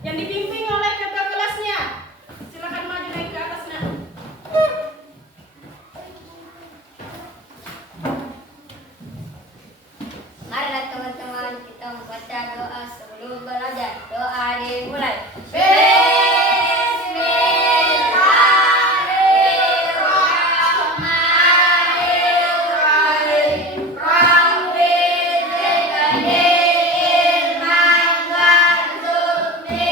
yang dibimbing oleh ketua kelasnya. Silakan maju naik ke atas, Nak. Marilah teman-teman kita membaca doa sebelum belajar. Doa dimulai. Bismillahirrahmanirrahim. Rabbi zidni ilman warzuqni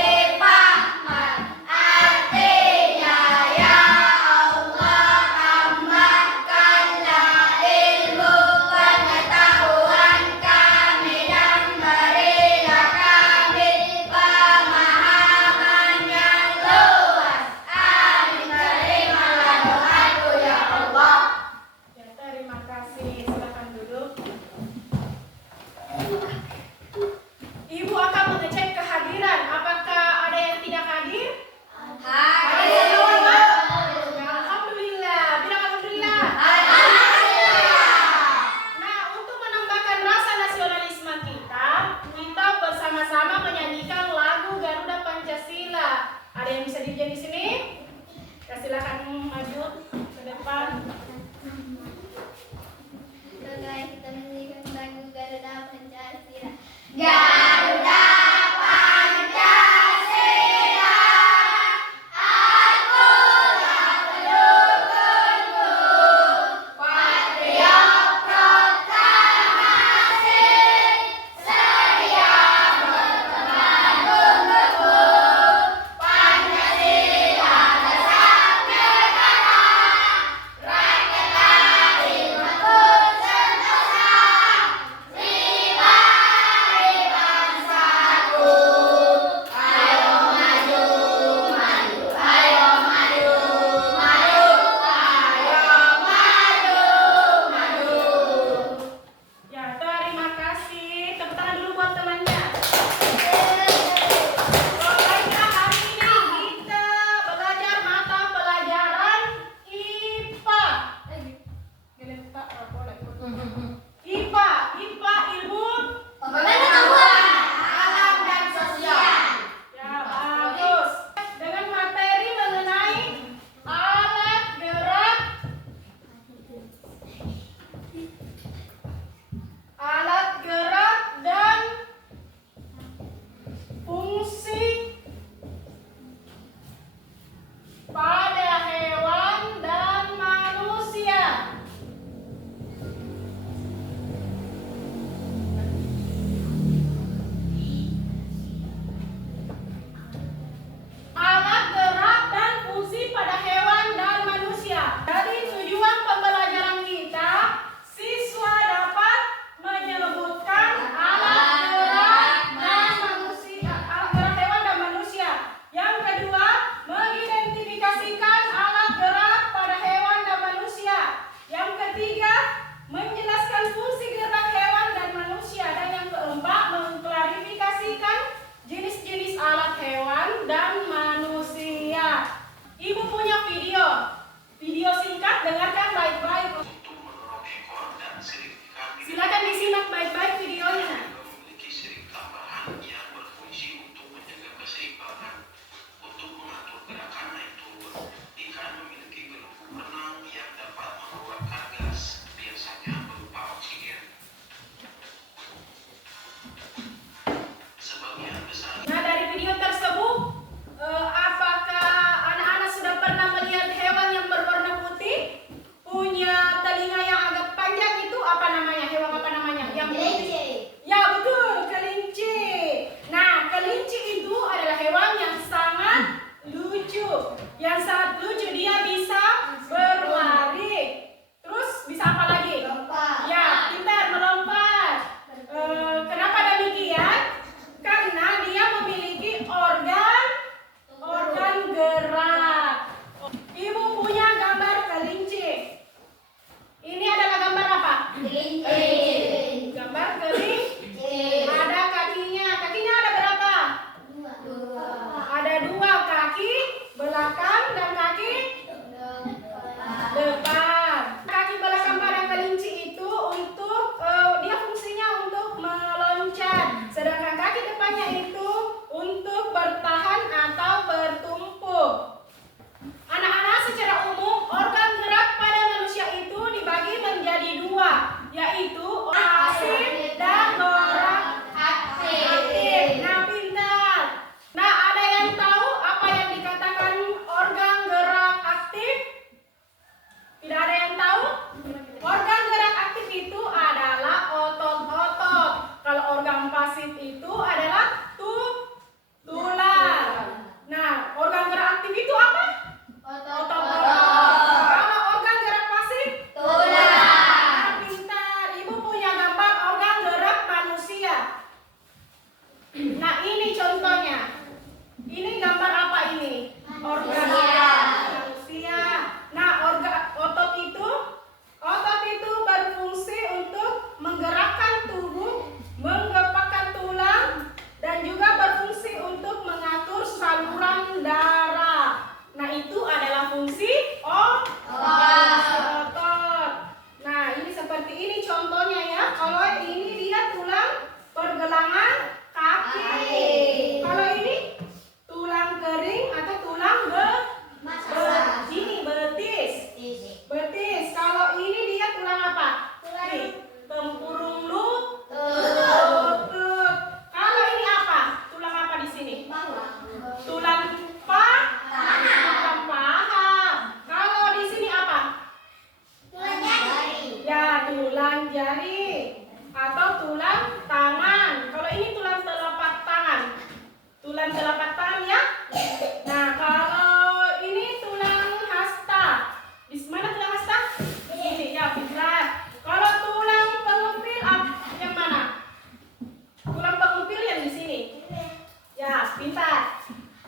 pintar.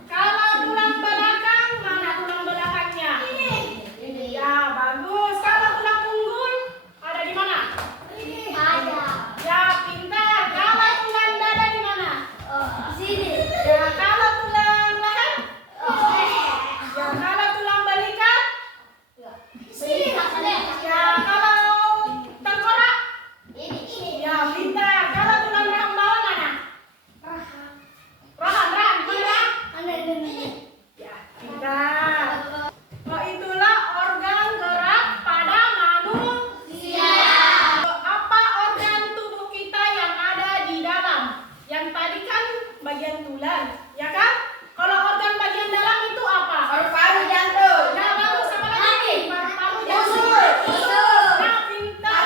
Kalau tulang belakang, mana tulang belakangnya? Ini. Ya, bagus. Kalau tulang punggung, ada di mana? Ada. Ya, pintar. Kalau tulang dada di mana? Sini. Ya, kalau tulang leher? Ya, kalau tulang balikat? Sini. Ya, kalau tengkorak? Ini. Ya, pintar. Kalau tulang rahang bawah mana? Rahang, mana? Ya, pintar. Oh, itulah organ gerak pada manusia. Apa organ tubuh kita yang ada di dalam? Yang tadi kan bagian tulang, ya kan? Kalau organ bagian dalam itu apa? Paru-paru, jantung. Ya, bagus. Apa lagi? Paru-paru, jantung. Usus. Nah, pintar.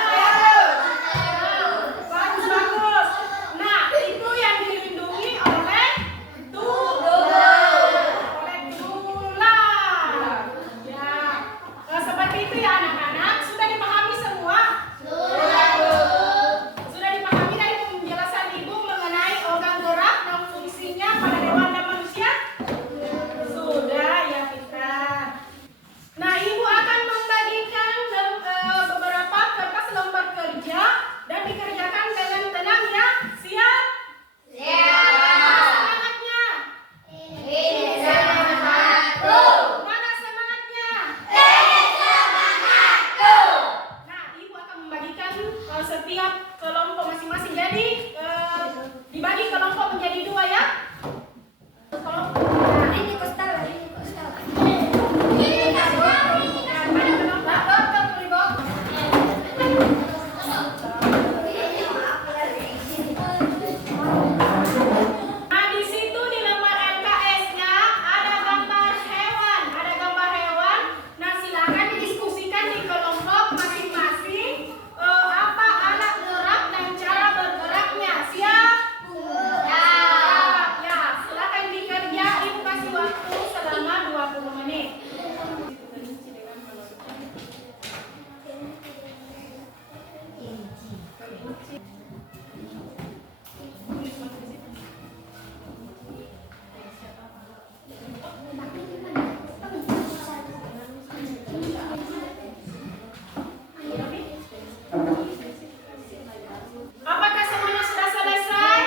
Bagus, bagus. Nah, itu yang dilindungi oleh tulang. Ya, seperti itu ya anak-anak. Sudah dipahami semua? Sudah dipahami dari penjelasan ibu mengenai organ gerak dan fungsinya pada hewan dan manusia? Sudah ya pintar. Nah, ibu akan membagikan beberapa kertas lembar kerja dan dikerjakan dengan tenang ya. Siap? Semangatnya? Mana semangatnya? Nah, ibu akan membagikan setiap kelompok masing-masing. Jadi dibagi kelompok menjadi 2 ya. Kelompok. Nah, di situ di lembar LKS-nya ada gambar hewan, Nah, silakan didiskusikan di kelompok masing-masing apa alat gerak dan cara bergeraknya. Siap? Ya, silakan dikerja. Ibu kasih waktu selama 20 menit. Apakah semuanya sudah selesai?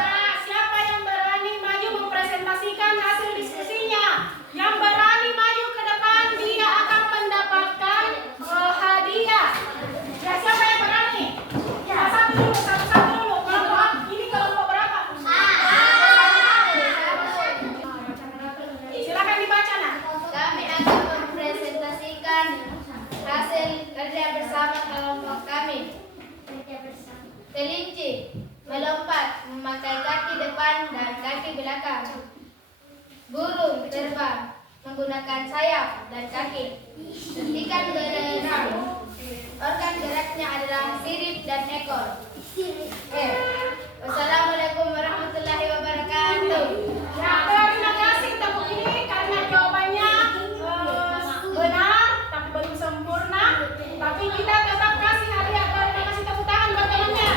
Nah, siapa yang berani maju mempresentasikan hasil diskusinya? Yang berani maju ke depan, dia akan mendapatkan hadiah. Ya, siapa yang berani? Satu-satu dulu. Kelompok ini kelompok berapa? Silakan dibaca, nah. Kami akan mempresentasikan hasil kerja bersama kelompok kami. Kelinci melompat memakai kaki depan dan kaki belakang. Burung terbang menggunakan sayap dan kaki. Ikan berenang. Organ geraknya adalah sirip dan ekor. Wassalamualaikum warahmatullahi wabarakatuh. Ya, terima kasih tepuk ini karena jawabannya benar, tapi belum sempurna. Tapi kita tetap kasih hadiah. Terima kasih, tepuk tangan buat temannya.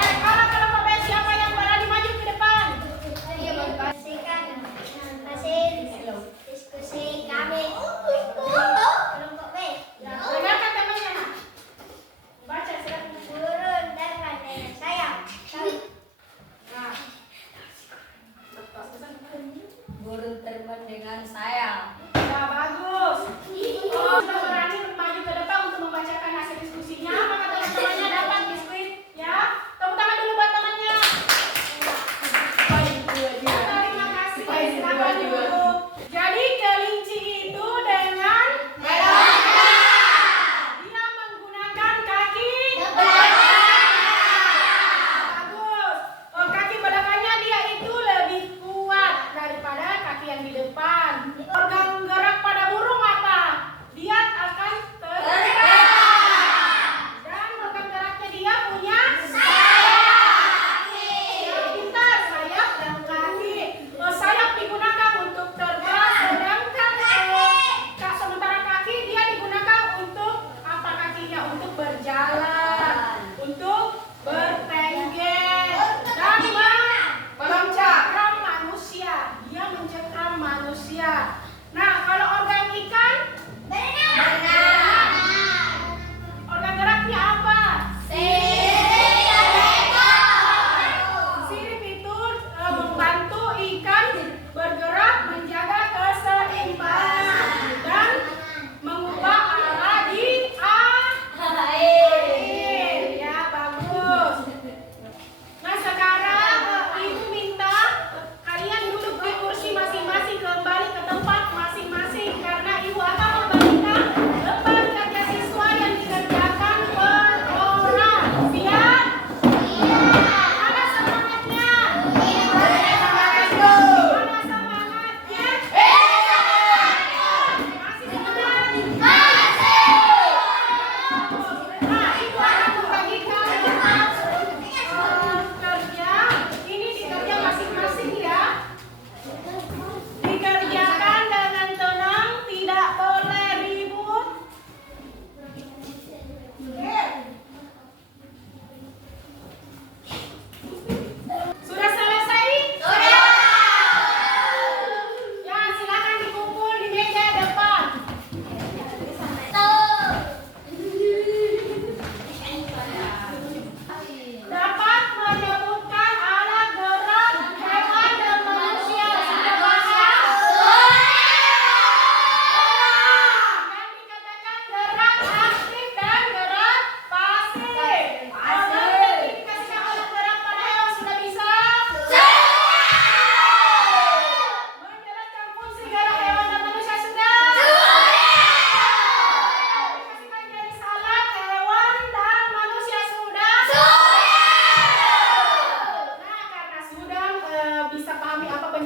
Kalau kelompok B, siapa yang berani maju ke depan? Pastikan hasil diskusi kami. Kelompok B. Dengarkan temannya. Baca, silakan. Burung terbang dengan sayap.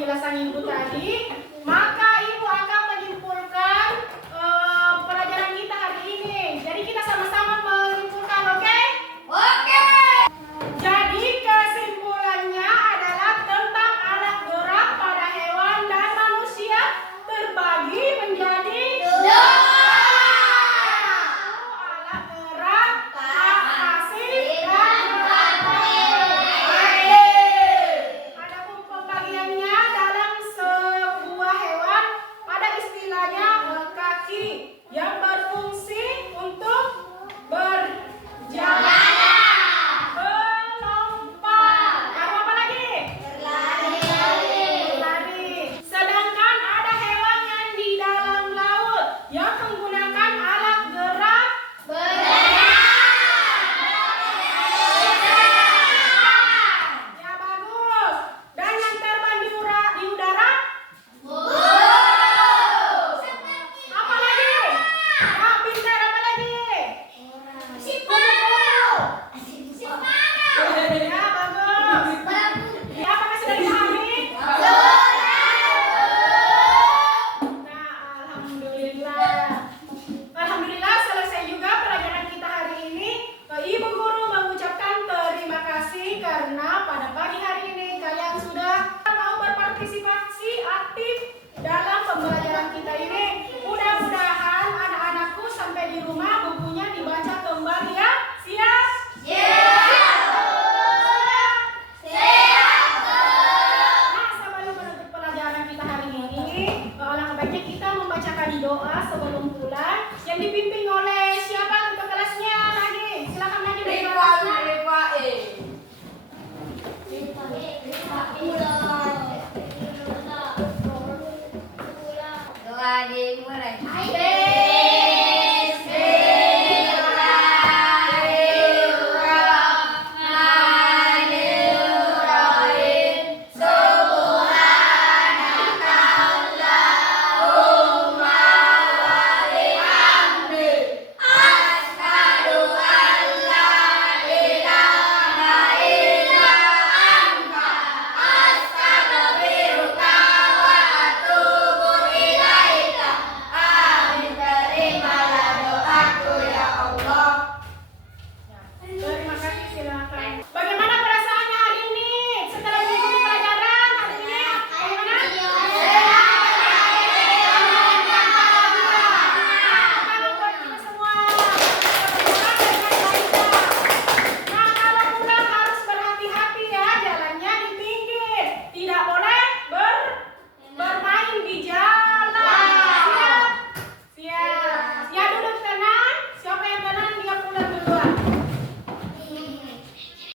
penjelasan ibu tadi, maka ibu akan menyimpulkan pelajaran kita hari ini. Jadi kita sama-sama menyimpulkan, oke? Oke. Jadi kesimpulannya adalah tentang alat gerak pada hewan dan manusia terbagi menjadi Dua. alat gerak, hak pasif, dan Oke. adapun pembagiannya dalam sebuah hewan ada istilahnya kaki yang berfungsi untuk berjalan, melompat, apa lagi? Berlari. Sedangkan ada hewan yang di dalam laut yang menggunakan alat gerak ya bagus. Dan yang terbang di udara apa lagi? Ah, pintar apa lagi? Ya bagus. Ya, apakah sudah dipahami? Nah, alhamdulillah selesai juga pelajaran kita hari ini. Ibu guru mengucapkan terima kasih karena pada pagi hari ini kalian sudah mau berpartisipasi aktif dalam pembelajaran kita ini. Mudah-mudahan anak-anakku sampai di rumah bukunya dibaca kembali ya. Siap? Nah, sebelum menutup pelajaran kita hari ini, alangkah baiknya kita membacakan doa sebelum pulang yang dipimpin oleh siapa ketua kelasnya lagi? Silakan maju dari kelasnya. Doa dimulai. Ayo.